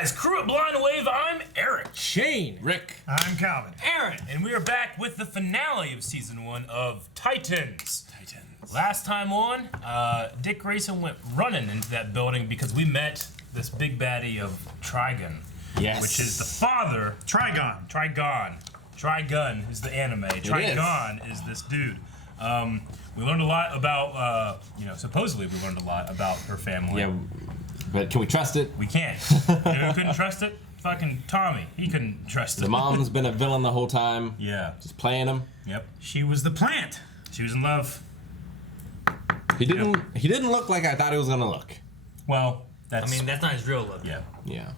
guys, crew at Blind Wave, I'm Eric. Shane. Rick. I'm Calvin. Aaron. And we are back with the finale of Season 1 of Titans. Last time on, Dick Grayson went running into that building because we met this big baddie of Trigon. Yes. Which is the father. Trigon. Trigon is the anime. Trigon is this dude. We learned a lot about, supposedly we learned a lot about her family. Yeah, but can we trust it? We can't. You know who couldn't trust it? Fucking Tommy. He couldn't trust it. The mom's been a villain the whole time. Yeah. Just playing him. Yep. She was the plant. She was in love. He didn't look like I thought he was gonna look. Well, that's... I mean, that's not his real look. Yeah. Yeah.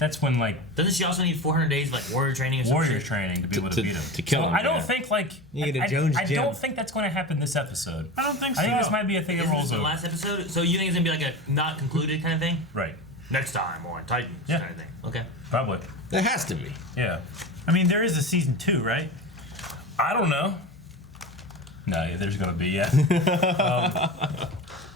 That's when, like... Doesn't she also need 400 days of, like, warrior training or something? Warrior training to be able to beat him. To kill him, I don't yeah. think, like... You get a Jones I gem. don't think that's going to happen this episode. I don't think so. I think this might be a thing that Isn't this rolls the over. last episode? So you think it's gonna be like a not concluded kind of thing? Right. Next time on Titans Yeah. kind of thing. Okay. Probably. There has to be. Yeah. I mean, there is a season 2, right? I don't know. No, yeah, there's going to be, yeah.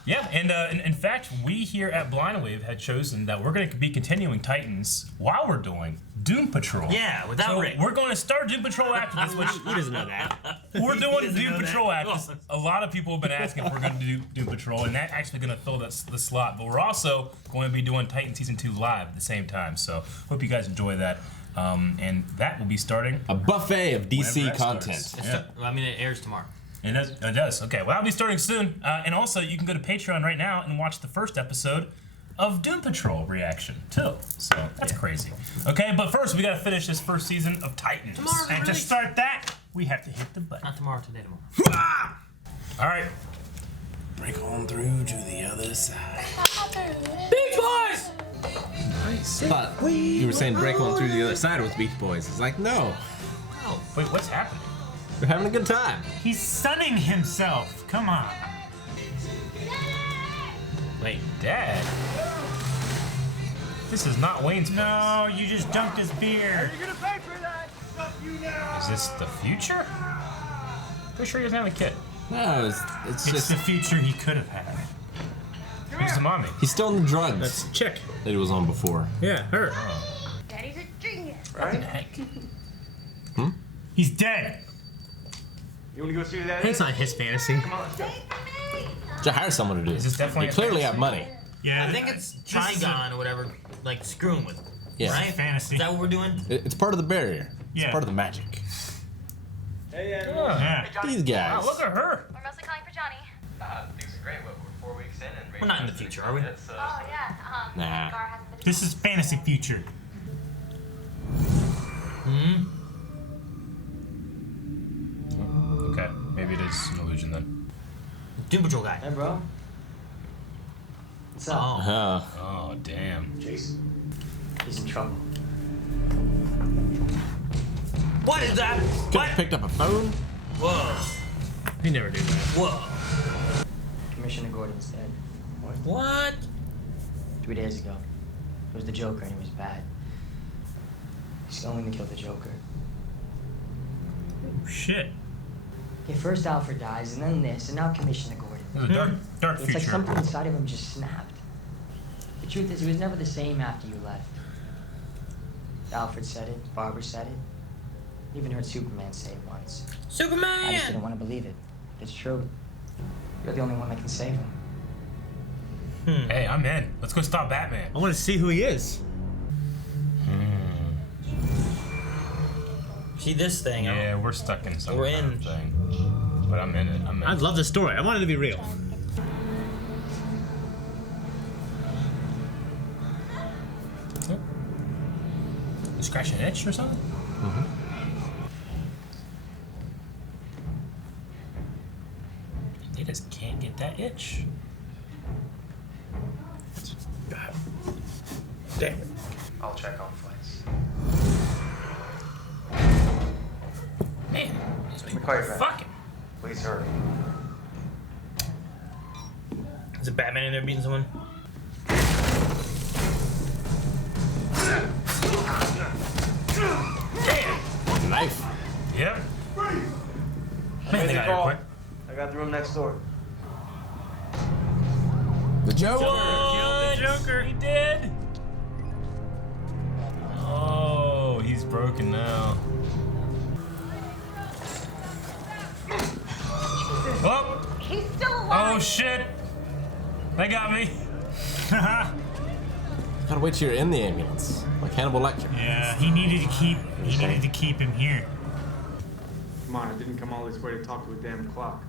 Yeah, and in fact, we here at Blind Wave had chosen that we're going to be continuing Titans while we're doing Doom Patrol. Yeah, without so Rick. we're going to start Doom Patrol after this, which He doesn't know that. we're doing doesn't Doom know Patrol that. after. A lot of people have been asking if we're going to do Doom Patrol, and that's actually going to fill the slot. But we're also going to be doing Titan Season 2 live at the same time. So hope you guys enjoy that. And that will be starting. A buffet of DC Whenever that content. starts. Yeah. I mean, it airs tomorrow. It does. Okay, well, I'll be starting soon. And also, you can go to Patreon right now and watch the first episode of Doom Patrol reaction, too. So, that's crazy. Okay, but first, we gotta finish this first season of Titans. Tomorrow, And to really? start that, we have to hit the button. Not tomorrow, today, tomorrow. All right. Break on through to the other side. Beach Boys! But you were saying break on through the other side with Beach Boys. It's like, no. Oh, Wait, what's happening? We're having a good time. He's sunning himself. Come on. Wait, Dad? This is not Wayne's place. No, you just dumped his beer. You're gonna pay for that! Fuck you now! Is this the future? Pretty sure he doesn't have a kid. No, it's It's just the future he could have had. Who's the mommy? he's still on the drugs That's chick. that he was on before. Yeah, her. Daddy's a genius! What the heck? He's dead. You wanna go see who that It's is? not his fantasy. Come on, let's go. Just hire someone to do Is this it. definitely They a clearly fantasy? have money. Yeah, I think it's this is Trigon or whatever, like screwing with him. Yeah. Right? fantasy. Is that what we're doing? It's part of the barrier. It's Yeah. part of the magic. Hey, Yeah. These guys. Wow, look at her. We're mostly calling for Johnny. Things are great. We're 4 weeks in and We're not in the future, are we? That's, Oh, yeah. Nah. Gar hasn't been This is fantasy future. Okay, maybe it is an illusion then. Doom Patrol guy. Hey, bro. What's up? Oh. Oh, damn. Jason. He's in trouble. What is that? Could What? have picked up a phone. Whoa. He never do that. Whoa. Commissioner Gordon's dead. What? 3 days ago. It was the Joker and he was bad. He's going to kill the Joker. Shit. Okay, first Alfred dies, and then this, and now Commissioner Gordon. This is a dark It's future. like something inside of him just snapped. The truth is, he was never the same after you left. Alfred said it, Barbara said it. Even heard Superman say it once. I just didn't Superman! want to believe it. It's true. You're the only one that can save him. Hey, I'm in. Let's go stop Batman. I want to see who he is. See this thing? Yeah, we're stuck in some We're kind in. of thing. But I'm in it. I'm in I it. love the story. I want it to be real. You scratch an itch or something? He just can't get that itch. Damn it. I'll check on flights. Man, Required fucking. Please hurry. Is it Batman in there beating someone? Knife. Yeah. Man, they got here quick. I got the room next door. The Joker. Killed the Joker. He did. broken now. Oh! He's still alive. Oh shit! They got me. Gotta wait till you're in the ambulance, like Hannibal Lecter. Yeah, he needed to keep him here. Come on, I didn't come all this way to talk to a damn clock.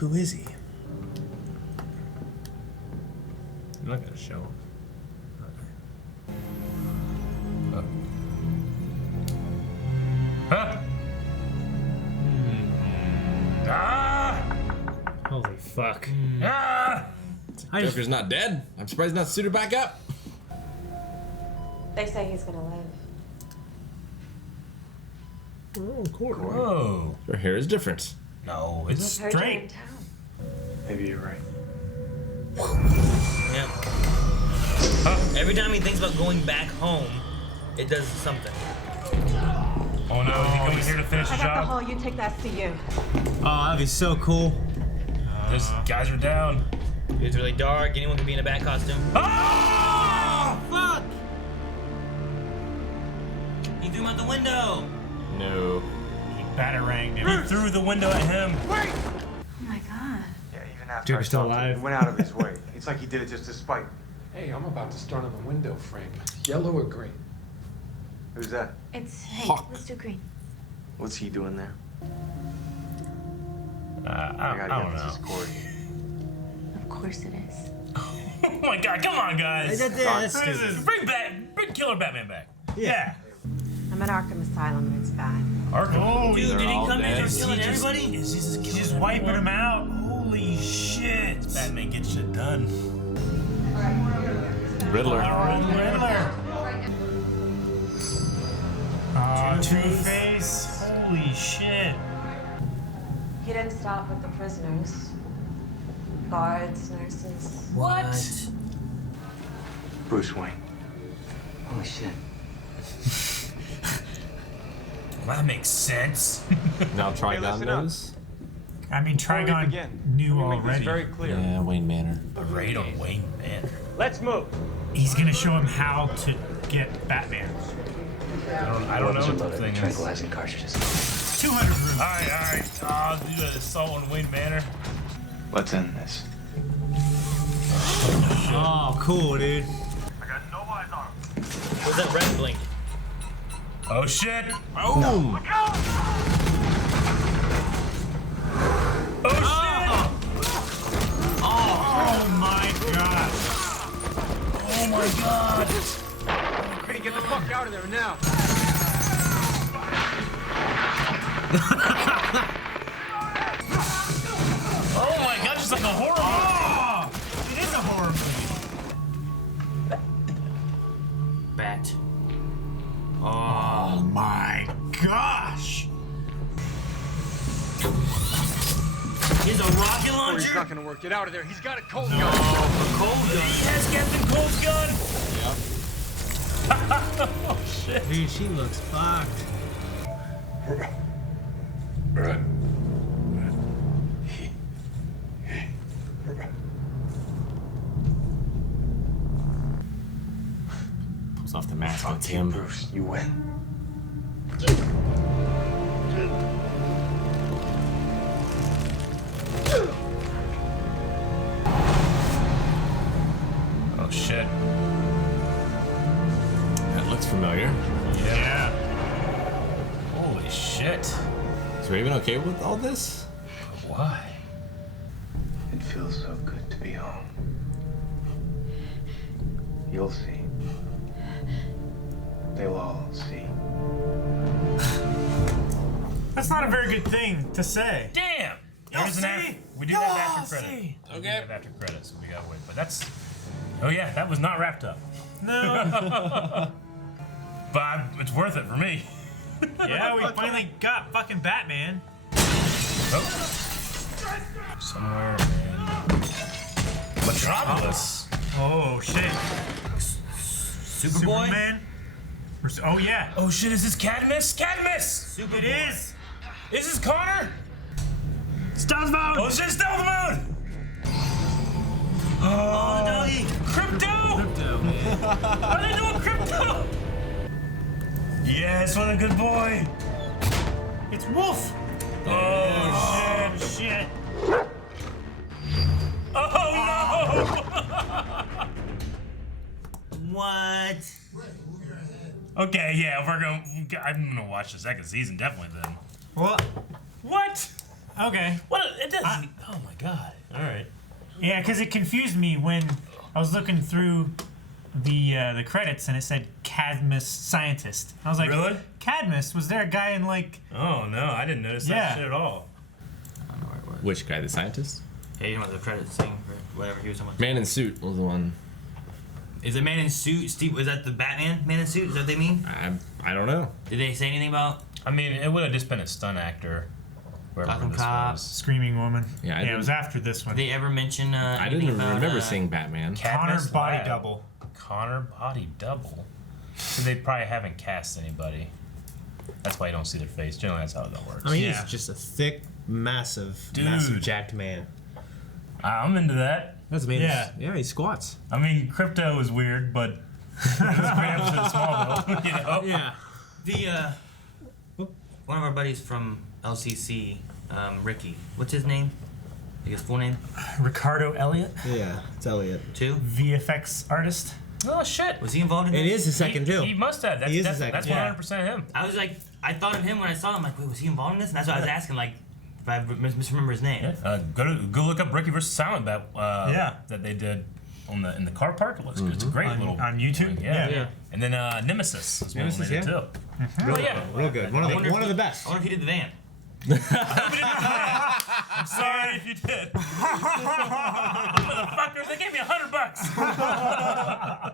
Who is he? I'm not gonna show him. Huh? Ah! Holy fuck. Ah! Joker's not dead. I'm surprised he's not suited back up. They say he's gonna live. Oh, cool. Whoa. Your hair is different. No, it's Heard you're in straight. town. Maybe you're right. Yeah. Every time he thinks about going back home, it does something. Oh no, is he coming here to finish the I got the job? hall. You take that CU. Oh, that'd be so cool. Those guys are down. It's really dark. Anyone could be in a bat costume. Ah! Fuck! He threw him out the window. No. He bataranged him. He threw the window at him. Oh my god. Yeah, even after Joker's I still talked to him, alive. he went out of his way. It's like he did it just to spite. Hey, I'm about to start on the window frame. Yellow or green? Who's that? It's Hank. Hawk. Let's do green. What's he doing there? I gotta don't get know. this Corey. Of course it is. Oh my god, come on, guys. That's What is stupid. this? Bring Killer Batman back. Yeah. I'm at Arkham Asylum and it's bad. Arkham. Oh, Dude, did he all come in dead. here Is killing he just- everybody? Is he just He's just wiping him out. Holy shit. Batman gets shit done. Riddler. Riddler. Two-Face. Holy shit. He didn't stop with the prisoners. Guards, nurses. What? Bruce Wayne. Holy shit. Well, that makes sense. Now Hey, Trigon listen up. knows. I mean, Before we Trigon begin, knew let me make this already. very clear. Yeah, Wayne Manor. The raid on Wayne Manor. Let's move. He's gonna show him how to get Batman. I don't know what the thing is. Tranquilizing cartridges. 200 rooms. Alright. Oh, do the assault on Wayne Manor. Let's end this. Oh, cool, dude. I got no eyes on him. Where's that red blink? Oh shit. Boom! Look out! Oh shit. Oh my god. Oh my god. Hey, get the fuck out of there now! Oh my god, just like a horror movie. Oh, it is a horror movie. Bat. Oh my gosh. He has a rocket Corey's launcher. not gonna work. Get out of there. He's got a cold gun. A cold gun. He has Captain Cold's gun. Oh shit. Dude, she looks fucked. Pulls off the mask. It's him. Bruce, you win. Oh shit. That looks familiar. Yeah. Holy shit. Is Raven okay with all this? Why? It feels so good to be home. You'll see. They'll all see. That's not a very good thing to say. Damn. Here's an after. We do that after credit. We do that after credits, so we gotta wait. But that's. Oh yeah, that was not wrapped up. No. But it's worth it for me. Yeah, we finally got fucking Batman. Oh. Somewhere in Metropolis. Oh shit. Superboy. Superman. Oh yeah. Oh shit, is this Cadmus? Cadmus! It is. Is this Connor? Stealth mode. Oh, it's just stealth mode! Oh, the doggy. Crypto! Crypto, man. Are they doing crypto? Yes, what a good boy. It's Wolf. Oh, shit. Oh, no. What? Okay, yeah, I'm gonna watch the second season definitely then. What? Okay. What? It doesn't. Oh my god. All right. Yeah, because it confused me when I was looking through the credits and it said Cadmus scientist. I was like, Really? Cadmus? Was there a guy in like? Oh no, I didn't notice that shit at all. I don't know where it was. Which guy? The scientist? Yeah, you know what the credits thing for whatever he was talking about. Man in suit was the one. Is it Man in Suit? Steve, is that the Batman Man in Suit? Is that what they mean? I don't know. Did they say anything about I mean, it would have just been a stunt actor. Wherever Gotham this Cop? was. Screaming Woman. Yeah, it was after this one. Did they ever mention I anything didn't about, remember seeing Batman. Connor Cadmus body Lab. double. Connor body double. So they probably haven't cast anybody. That's why you don't see their face. Generally, that's how that works. I mean, Yeah. he's just a thick, massive, Dude. massive jacked man. I'm into that. That's amazing. Yeah. Yeah, he squats. I mean, crypto is weird, but it's a great episode of Smallville, you know? Yeah. the one of our buddies from LCC, Ricky. What's his name? His full name? Ricardo Elliott, Yeah, it's Elliot. Too? VFX artist. Oh, shit. Was he involved in It this? is the second, too. He must have. That's, He is the that's, second. that's Yeah. 100% him. I was like, I thought of him when I saw him. I'm like, wait, was he involved in this? And that's why I was asking, like, if I misremember his name. Yeah. Go look up Ricky vs. Silent Bat. Yeah. That they did in the car park. It looks good. It's a great little On YouTube. Yeah. Yeah. And then Nemesis is one Nemesis, they did yeah. too. Real, yeah. real good. One I wonder of if the he- best. I wonder if he did the van. I'm sorry if you did. Motherfuckers, they gave me $100.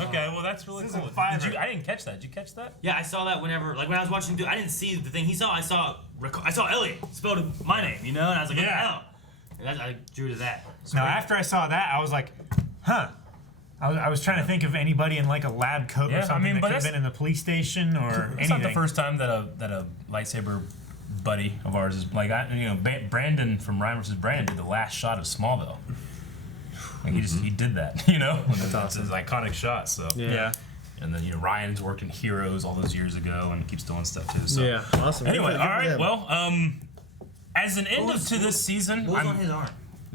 Okay, well that's really This is cool. a fiver. I didn't catch that. Did you catch that? Yeah, I saw that whenever, like, when I was watching I didn't see the thing he saw. I saw Elliot spelled my name, you know, and I was like, what the Yeah. hell? And I drew to that. Now, after I saw that, I was like, huh. I was trying to think of anybody in like a lab coat Yeah, or something I mean, that but could have that's- been in the police station or It's anything. not the first time that a lightsaber buddy of ours is like Brandon from Ryan vs. Brandon did the last shot of Smallville. Like he did that, you know. That's his iconic shot. So Yeah. And then Ryan's worked in Heroes all those years ago and keeps doing stuff too. So Yeah, awesome. anyway, Good all for right. them. Well, as an end to this season, What was on his arm?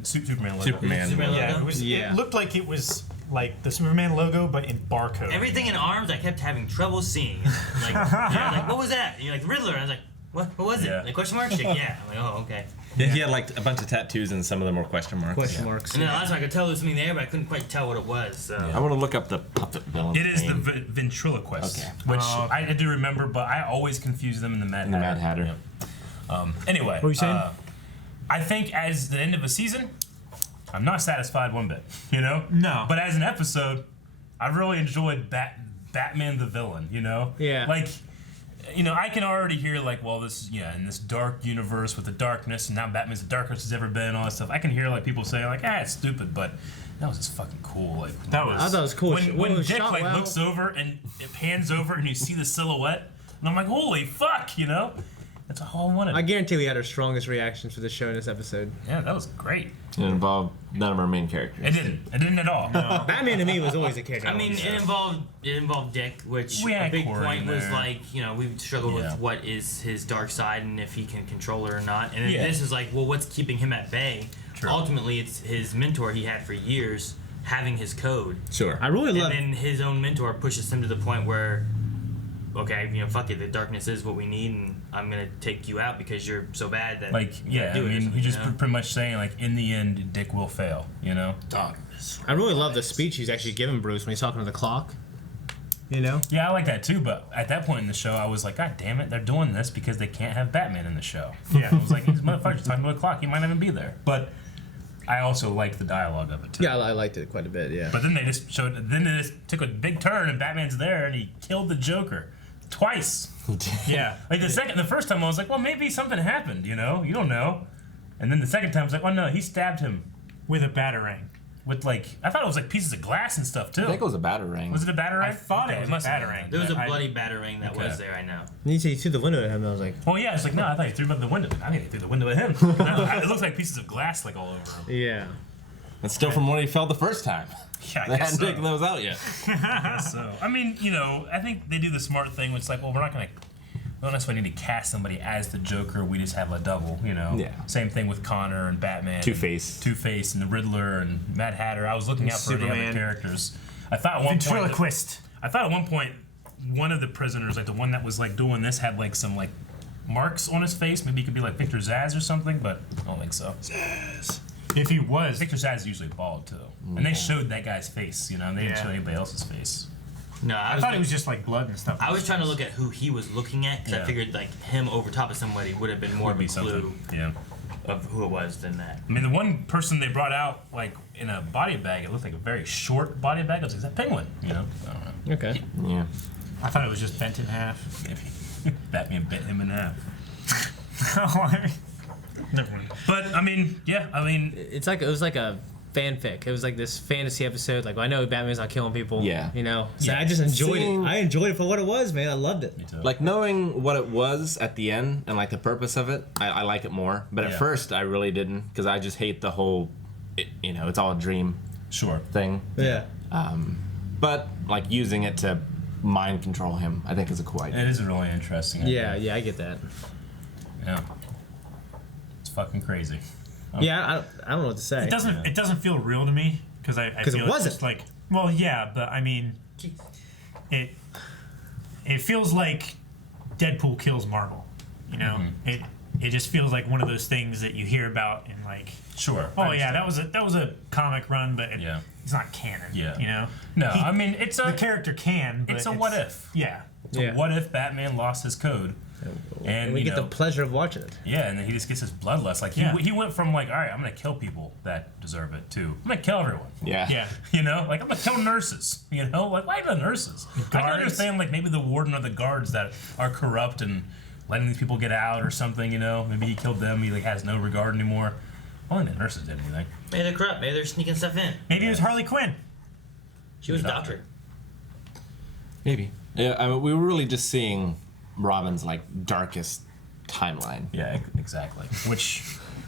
Superman logo. Superman. Superman Yeah, logo? Yeah. It looked like it was like the Superman logo, but in barcode. Everything in arms, I kept having trouble seeing. Like, like, what was that? And you're like, the Riddler. And I was like, what was it? Yeah. Like, question mark? She's like, yeah. I'm like, oh, okay. Yeah, he had like a bunch of tattoos and some of them were question marks. Question marks. And then the last one, I could tell there was something there, but I couldn't quite tell what it was. So. I want to look up the puppet villain. It is the ventriloquist, Okay. which I do remember, but I always confuse them in the Mad Hatter. Mad Hatter. Yeah. Anyway, were you saying? I think as the end of a season, I'm not satisfied one bit. You know? No. But as an episode, I really enjoyed Batman the villain. You know? Yeah. Like, I can already hear like, well, this in this dark universe with the darkness, and now Batman's the darkest has ever been, and all that stuff. I can hear like people saying like, it's stupid, but that was just fucking cool. Like That was- I thought it was cool. when it was Dick shot like well. looks over and it pans over and you see the silhouette, and I'm like, holy fuck, you know? That's all I wanted. I guarantee we had our strongest reactions for this show in this episode. Yeah, that was great. It involved none of our main characters. It didn't at all. Batman to me was always a character. I mean, it involved Dick, which We a had big Corey point in was there. like, we struggled Yeah. with what is his dark side and if he can control it or not. And then Yeah. this is like, well, what's keeping him at bay? True. Ultimately, it's his mentor he had for years having his code, Sure. I really and love. then his own mentor pushes him to the point where, okay, fuck it, the darkness is what we need, and I'm gonna take you out because you're so bad that Like, you yeah, gotta I do it or mean, something, he just you know? pretty much saying like, in the end, Dick will fail. You know? I really love the speech he's actually giving Bruce when he's talking to the clock. You know? Yeah, I like that too. But at that point in the show, I was like, God damn it, they're doing this because they can't have Batman in the show. Yeah, I was like, these motherfuckers talking to a clock. He might not even be there. But I also liked the dialogue of it too. Yeah, I liked it quite a bit. Yeah. But then they just took a big turn, and Batman's there, and he killed the Joker twice. Yeah. Like the first time, I was like, well, maybe something happened. You don't know. And then the second time, I was like, oh no, he stabbed him With a batarang. with like, I thought it was like pieces of glass and stuff too. I think it was a batarang. Was it a batarang? I thought it was a must have been. batarang. There was a I- bloody batarang that Okay. was there, I know. He threw the window at him. And I was like, Well, yeah, it's like, no, I thought he threw him out the window. I think he threw the window at him. It looks like pieces of glass like all over him. yeah. That's still from when he fell the first time. Yeah, They hadn't taken those out yet. So, I mean, you know, I think they do the smart thing, which is like, well, we don't necessarily need to cast somebody as the Joker. We just have a double, you know. Yeah. Same thing with Connor and Batman. Two-Face And the Riddler and Mad Hatter. I was looking out for any other Superman. characters. I thought at one point. Ventriloquist. I thought at one point one of the prisoners, like the one that was like doing this, had like some like marks on his face. Maybe he could be like Victor Zsasz or something, but I don't think so. If he was. Victor Zsasz is usually bald too, and they showed that guy's face. You know, they didn't Yeah. show anybody else's face. No, I thought it was just like blood and stuff. I was trying to look at who he was looking at because I Yeah. figured like him over top of somebody would have been more of a clue Yeah. of who it was than that. I mean, the one person they brought out like in a body bag, it looked like a very short body bag. I was like, is that Penguin? You know? I don't know. Okay. Yeah. I thought it was just bent in half. Maybe Batman bit him in half. Never mind. But I mean, yeah, I mean, It was like a fanfic. It was like this fantasy episode. Like, well, I know Batman's not killing people. Yeah. You know. So Yeah. I just enjoyed Seeing- it. I enjoyed it for what it was, man. I loved it. me too. Like knowing what it was at the end and like the purpose of it, I like it more. But at Yeah. first, I really didn't because I just hate the whole, you know, it's all a dream Sure. thing. Yeah. But like using it to mind control him, I think is a cool idea. It is really interesting. Yeah. Yeah. I get that. Yeah. It's fucking crazy. Yeah. I don't know what to say. It doesn't feel real to me because I 'Cause it feel it's wasn't. just like, well, yeah, but I mean, it feels like Deadpool kills Marvel. You know, it just feels like one of those things that you hear about in like, Sure. oh I yeah, understand. that was a comic run, but Yeah. it's not canon. Yeah. You know. No, I mean it's The a character can. But it's a what if. Yeah. It's a what if Batman lost his code, and we you get know, the pleasure of watching it. yeah, and then he just gets his bloodlust. Like Yeah. he went from like, all right, I'm gonna kill people that deserve it, to I'm gonna kill everyone. Yeah. Yeah. You know, like I'm gonna kill nurses. You know, like why the nurses? I can Guards. understand like maybe the warden or the guards that are corrupt and letting these people get out or something. You know, maybe he killed them. He like has no regard anymore. Only the nurses did anything. Maybe they're corrupt. Maybe they're sneaking stuff in. Maybe it was Harley Quinn. She was a doctor. Maybe. Yeah, I mean, we were really just seeing Robin's like darkest timeline. Yeah, exactly. Which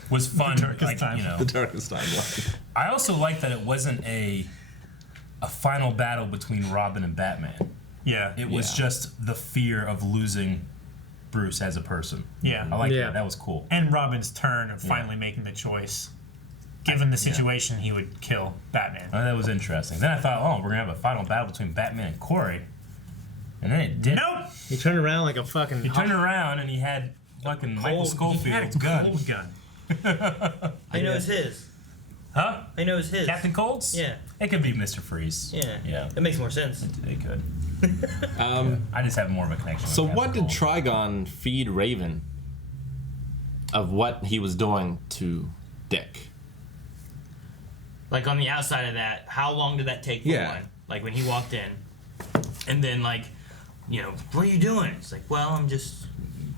was fun. Like, time. you know, The darkest timeline. I also like that it wasn't a final battle between Robin and Batman. Yeah. It was Yeah. just the fear of losing Bruce as a person. Yeah. I like Yeah. that. That was cool. And Robin's turn of finally making the choice. Given the situation, he would kill Batman. That was interesting. Then I thought, oh, we're gonna have a final battle between Batman and Corey, and then it didn't. Nope. He turned around like a fucking. He turned around and he had fucking Michael He had Schofield's a gun. cold gun. I know it's his. Huh? I know it's his. Captain Cold's? Yeah. It could be Mr. Freeze. Yeah. Yeah. It makes more sense. It could. Um, I just have more of a connection. so with what did Captain Cold. Trigon feed Raven of what he was doing to Dick? Like on the outside of that, how long did that take for Yeah. one? Like when he walked in, and then like, you know, what are you doing? It's like, well, I'm just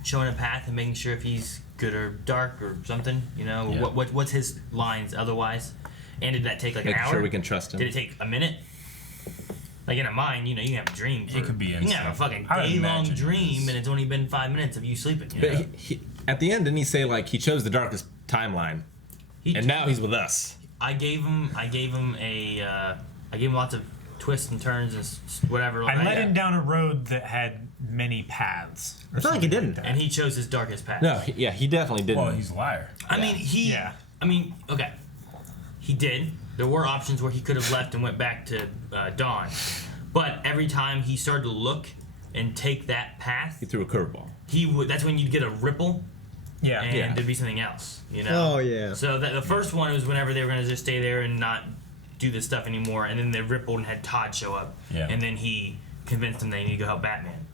showing a path and making sure if he's good or dark or something. You know, Yeah. what's his lines otherwise? And did that take like Making an hour? sure we can trust him. Did it take a minute? Like in a mind, you know, you can have a dream. It could be You can have a instant. fucking I would day-long imagine it dream, is. and it's only been 5 minutes of you sleeping. You But know? he, at the end, didn't he say like he chose the darkest timeline, and now he's with us? I gave him lots of twists and turns and whatever. I like led that. him down a road that had many paths. I feel like he didn't. And he chose his darkest path. No, he definitely didn't. Well, he's a liar. I mean, okay. He did. There were options where he could have left and went back to Dawn. But every time he started to look and take that path, he threw a curveball. that's when you'd get a ripple Yeah. and there'd be something else, you know? Oh, yeah. So the first one was whenever they were going to just stay there and not do this stuff anymore, and then they rippled and had Todd show up. Yeah. And then he convinced them they need to go help Batman.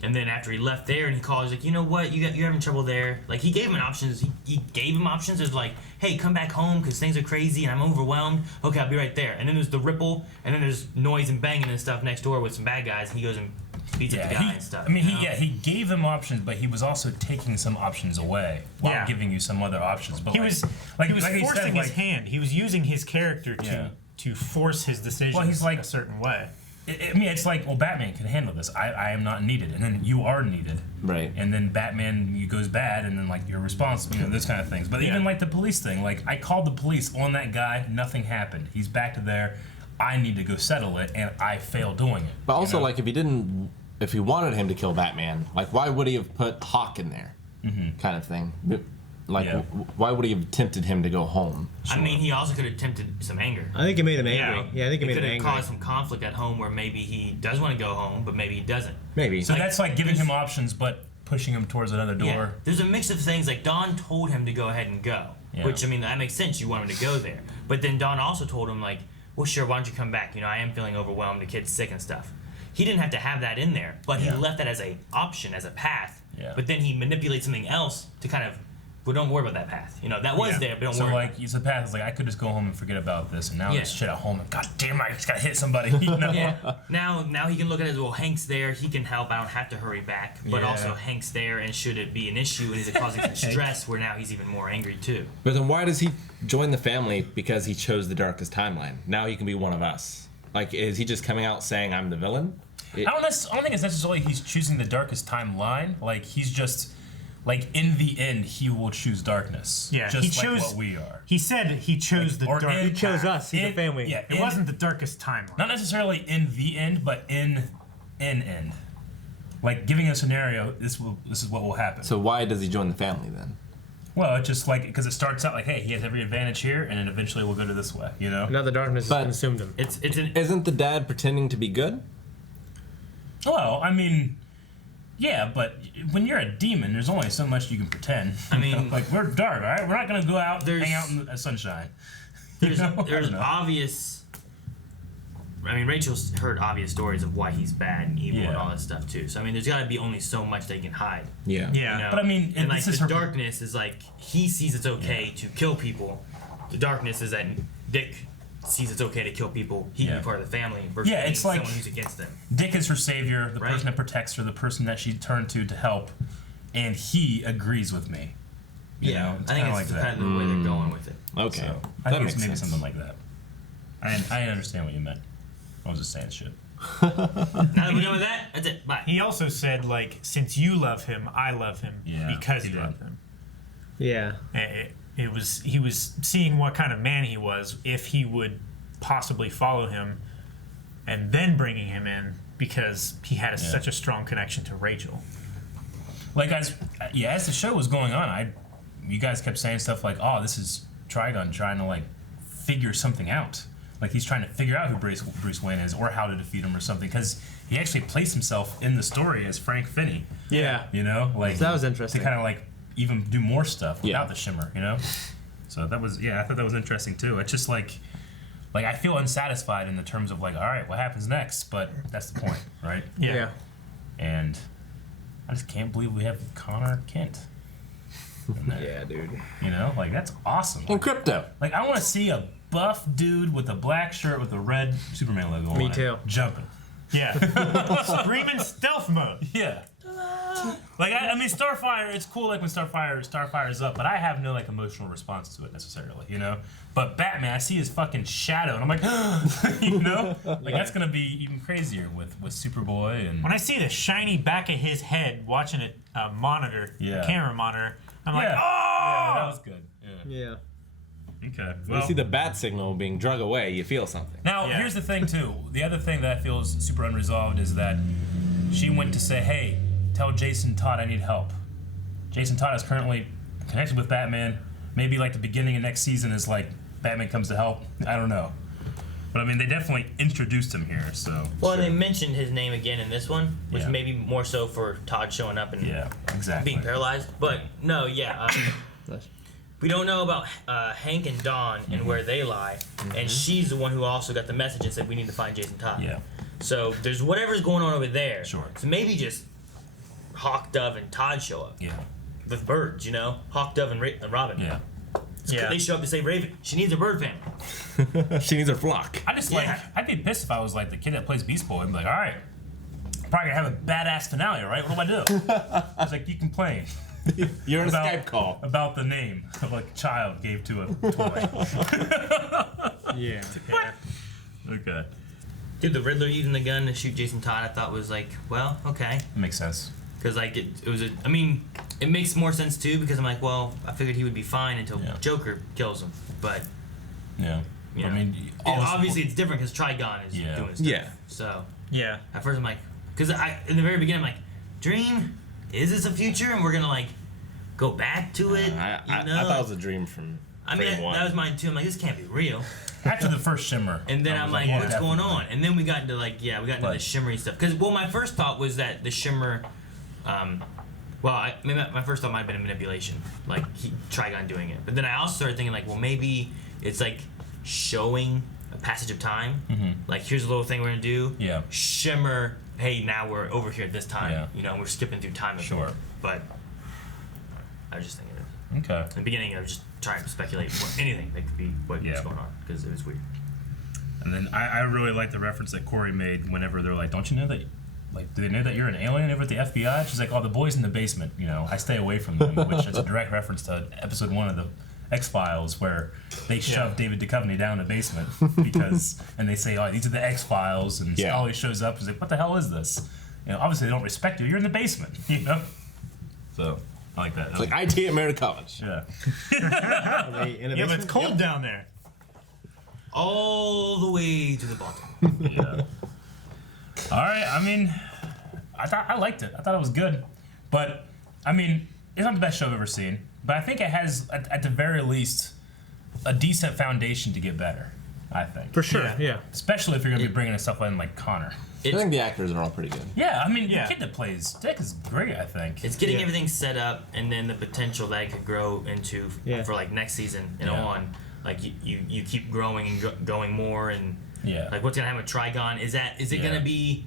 And then after he left there and he called, he's like, you know what, you're having trouble there. Like, he gave him options. He gave him options. There's like, hey, come back home because things are crazy and I'm overwhelmed. Okay, I'll be right there. And then there's the ripple, and then there's noise and banging and stuff next door with some bad guys, and he goes and beats up the guy and stuff. I mean, you know? he gave him options, but he was also taking some options away while Yeah. giving you some other options. But He was like he said, forcing his like, hand. He was using his character Yeah. to force his decisions Well, he's like- a certain way. I mean, it's like, well, Batman can handle this. I am not needed, and then you are needed. Right. And then Batman goes bad, and then like you're responsible, you know, those kind of things. But even like the police thing, like I called the police on that guy, nothing happened. He's back to there. I need to go settle it, and I fail doing it. But also, you know? like, if he wanted him to kill Batman, like, why would he have put Hawk in there? Kind of thing. Like, why would he have tempted him to go home? I mean, he also could have tempted some anger. I think it made him angry. Yeah, I think it made him could have angry. caused some conflict at home where maybe he does want to go home, but maybe he doesn't. Maybe. So that's like giving him options, but pushing him towards another door. Yeah. There's a mix of things. Like, Dawn told him to go ahead and go. Yeah. Which, I mean, that makes sense. You want him to go there. But then Dawn also told him, like, well, sure, why don't you come back? You know, I am feeling overwhelmed. The kid's sick and stuff. He didn't have to have that in there, but he left that as a option, as a path. Yeah. But then he manipulates something else to kind of, well, don't worry about that path. You know, that was there, but don't So worry. like, it's a path. It's like I could just go home and forget about this, and now there's shit at home. And God damn, I just gotta hit somebody. You know? Yeah. Now he can look at it as, well, Hank's there. He can help. I don't have to hurry back. But also Hank's there, and should it be an issue, and is it causing some stress? Where now he's even more angry too. But then why does he join the family? Because he chose the darkest timeline. Now he can be one of us. Like, is he just coming out saying I'm the villain? I don't think it's necessarily he's choosing the darkest timeline. Like, he's just, like, in the end, he will choose darkness. Yeah, just he chose like what we are. He said he chose the Or dark. in- He chose us. He's a family. Yeah, It wasn't the darkest timeline. not necessarily in the end, but in end. Like, giving a scenario, this is what will happen. So why does he join the family then? Well, it's just like, because it starts out like, hey, he has every advantage here, and then eventually we'll go to this way, you know? Now the darkness has consumed him. It's an Isn't the dad pretending to be good? Well, I mean, yeah, but when you're a demon, there's only so much you can pretend. I mean, like, we're dark, all right? We're not going to go out and there's- hang out in the sunshine. there's I there's don't know. obvious. I mean, Rachel's heard obvious stories of why he's bad and evil and all that stuff too. So I mean, there's got to be only so much they can hide. Yeah. Yeah. You know? But I mean, and like this is the her- darkness is like he sees it's okay to kill people. The darkness is that Dick sees it's okay to kill people. He can be part of the family versus Yeah, it's like- someone who's against them. Dick is her savior, the Right. person that protects her, the person that she turned to help, and he agrees with me. You know, it's I think kinda it's like kind that. of the way they're going with it. Okay. So, That I think makes it's maybe sense. something like that. I understand what you meant. I was just saying shit. Now that we're done with that, that's it. Bye. He also said, like, since you love him, I love him Yeah, because he you did. love him. Yeah. He was seeing what kind of man he was if he would possibly follow him, and then bringing him in because he had such a strong connection to Rachel. Like, as the show was going on, you guys kept saying stuff like, "Oh, this is Trigon trying to like figure something out. Like he's trying to figure out who Bruce Wayne is or how to defeat him or something." Because he actually placed himself in the story as Frank Finney. Yeah. You know, like That was interesting. to kind of like even do more stuff without the shimmer. You know, so that was I thought that was interesting too. It's just like I feel unsatisfied in the terms of like, all right, what happens next? But that's the point, right? Yeah. And I just can't believe we have Connor Kent. Yeah, dude. You know, like that's awesome. And Crypto. Like I want to see a buff dude with a black shirt with a red Superman logo on Me it, too. jumping. Yeah. Screaming stealth mode. Yeah. Like I mean, Starfire. It's cool, like when Starfire's up, but I have no like emotional response to it necessarily, you know. But Batman, I see his fucking shadow, and I'm like, you know, like that's gonna be even crazier with Superboy and. When I see the shiny back of his head watching a monitor, Yeah. a camera monitor, I'm like, Yeah. oh! Yeah, that was good. Yeah. Yeah. Okay. When you see the bat signal being drug away, you feel something. Now, Yeah. here's the thing, too. The other thing that I feel is super unresolved is that she went to say, hey, tell Jason Todd I need help. Jason Todd is currently connected with Batman. Maybe, like, the beginning of next season is, like, Batman comes to help. I don't know. But, I mean, they definitely introduced him here, so... Well, and they mentioned his name again in this one, which Yeah. maybe more so for Todd showing up and Yeah, exactly. being paralyzed. But no, we don't know about Hank and Dawn and where they lie, and she's the one who also got the message and said we need to find Jason Todd. Yeah. So there's whatever's going on over there. Sure. So maybe just Hawk, Dove, and Todd show up Yeah. with birds. You know, Hawk, Dove, and Robin. Yeah. Yeah. They show up to say Raven. She needs a bird family. She needs her flock. I just, like... Yeah. I'd be pissed if I was, like, the kid that plays Beast Boy and be like, all right, probably gonna have a badass finale, right? What do I do? I was like, you complain. You're in a About- Skype call. About the name of like a child gave to a toy. Yeah. Okay. Dude, the Riddler using the gun to shoot Jason Todd, I thought was like, well, okay. Makes sense. Because like it was a, I mean, it makes more sense too because I'm like, well, I figured he would be fine until Yeah. Joker kills him. But Yeah. You know? I mean, obviously it's different because Trigon is doing stuff. Yeah. So Yeah. at first I'm like, because in the very beginning I'm like, Dream, is this a future? And we're gonna like go back to it. I thought it was a dream from frame one. that was mine too. I'm like, this can't be real. after the first shimmer. And then I I'm was like, yeah, what's going on? And then we got into like, we got into the shimmery stuff. Because my first thought was that the shimmer, maybe my first thought might have been a manipulation, like Trigon doing it. But then I also started thinking like, well, maybe it's like showing a passage of time. Mm-hmm. Like, here's a little thing we're gonna do. Yeah. Shimmer. Hey, now we're over here at this time. Yeah. You know, we're skipping through time. Sure. But I was just thinking of it. Okay. In the beginning, I was just trying to speculate anything that could be what's going on because it was weird. And then I really like the reference that Corey made whenever they're like, don't you know that, like, do they know that you're an alien over at the FBI? She's like, oh, the boys in the basement, you know, I stay away from them, which is a direct reference to episode 1 of the X-Files where they shove David Duchovny down in the basement because, and they say, oh, these are the X-Files, and he always shows up and he's like, what the hell is this? You know, obviously they don't respect you, you're in the basement, you know? So, I like that. It's like IT at Marietta College. Yeah. Yeah, but it's cold down there. All the way to the bottom. Yeah. All right. I mean, I liked it. I thought it was good, but I mean, it's not the best show I've ever seen. But I think it has, at the very least, a decent foundation to get better. I think. For sure. Yeah. Especially if you're gonna be bringing in stuff like Connor. I think the actors are all pretty good. Yeah. I mean, the kid that plays Dick is great. I think. It's getting everything set up, and then the potential that it could grow into for like next season and on. Like you keep growing and going more, and like what's gonna happen with Trigon? Is it gonna be,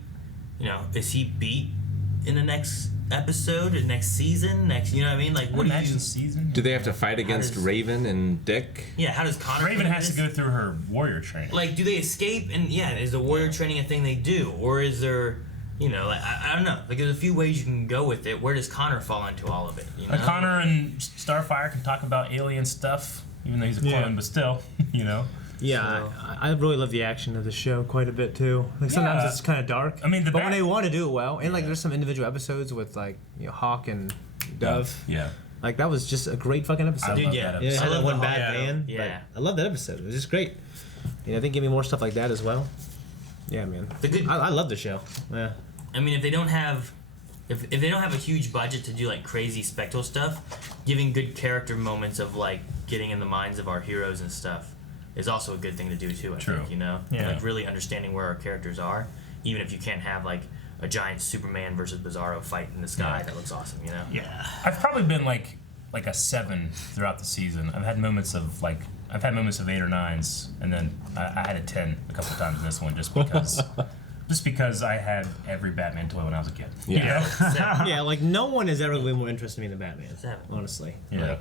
you know, is he beat in the next episode, or next season, you know what I mean? Like, what do you season? Do they have to fight against Raven and Dick? Yeah, how does Connor? Raven has to go through her warrior training. Like, do they escape? And is the warrior training a thing they do, or is there? You know, like I don't know. Like, there's a few ways you can go with it. Where does Connor fall into all of it? You know? Like Connor and Starfire can talk about alien stuff. Even though he's a clone, but still, you know. Yeah, so. I really love the action of the show quite a bit too. Like sometimes it's kind of dark. I mean, but when they want to do it well, and like there's some individual episodes with like Hawk and Dove. Yeah. Like that was just a great fucking episode. I love that episode. I love one bad van. Yeah. I love that episode. It was just great. You know, they give me more stuff like that as well. Yeah, man. I love the show. Yeah. I mean, if they don't have. If they don't have a huge budget to do like crazy spectacle stuff, giving good character moments of like getting in the minds of our heroes and stuff is also a good thing to do too. I think, you know, like really understanding where our characters are, even if you can't have like a giant Superman versus Bizarro fight in the sky that looks awesome, you know. Yeah, I've probably been like a 7 throughout the season. I've had moments of 8 or 9s, and then I had a 10 a couple times in this one just because. Just because I had every Batman toy when I was a kid. Yeah. Yeah, like no one has ever been more interested in me than Batman. 7. Honestly. Yeah.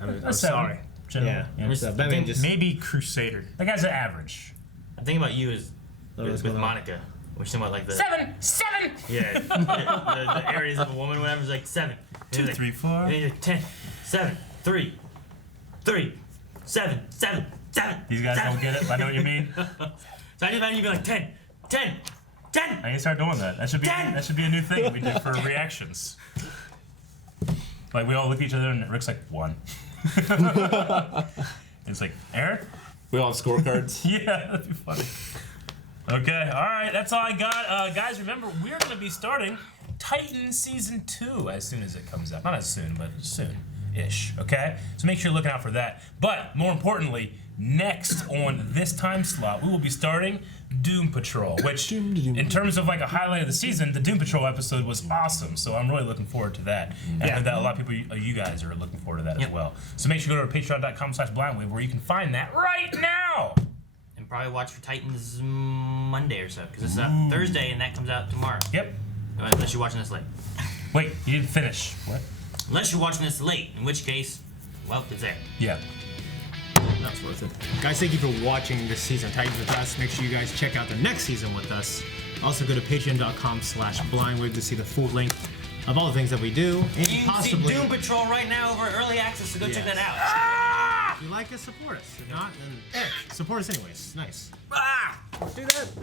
Like, I'm sorry. Yeah. So Batman just maybe Crusader. That guy's an average. I think about you as with Monica. Which somewhat like the 7. Yeah. the areas of a woman, whatever, is like 7. 2, 3, 4. And then you're like 10, 7, 3, 7, 7. These guys don't get it. I know what you mean. So I just imagine you be like 10. I need to start doing that. That should be a new thing we do for reactions. Like we all look at each other and Rick's like 1. It's like, Eric? We all have scorecards. Yeah, that'd be funny. Okay, all right, that's all I got. Guys, remember, we're going to be starting Titan Season 2 as soon as it comes out. Not as soon, but soon-ish, okay? So make sure you're looking out for that. But more importantly, next on this time slot, we will be starting Doom Patrol, which in terms of like a highlight of the season, the Doom Patrol episode was awesome, so I'm really looking forward to that. And I know that a lot of people, you guys are looking forward to that as well. So make sure you go to patreon.com/blindwave where you can find that right now. And probably watch for Titans Monday or so, because it's Thursday and that comes out tomorrow. Yep. Unless you're watching this late. Wait, you didn't finish. What? Unless you're watching this late, in which case, well, it's there. Yeah. That's worth it. Guys, thank you for watching this season of Titans with us. Make sure you guys check out the next season with us. Also go to patreon.com/blindwave to see the full length of all the things that we do. And you can see Doom Patrol right now over Early Access, so go check that out. If you like us, support us. If not, then support us anyways. It's nice. Ah! Do that.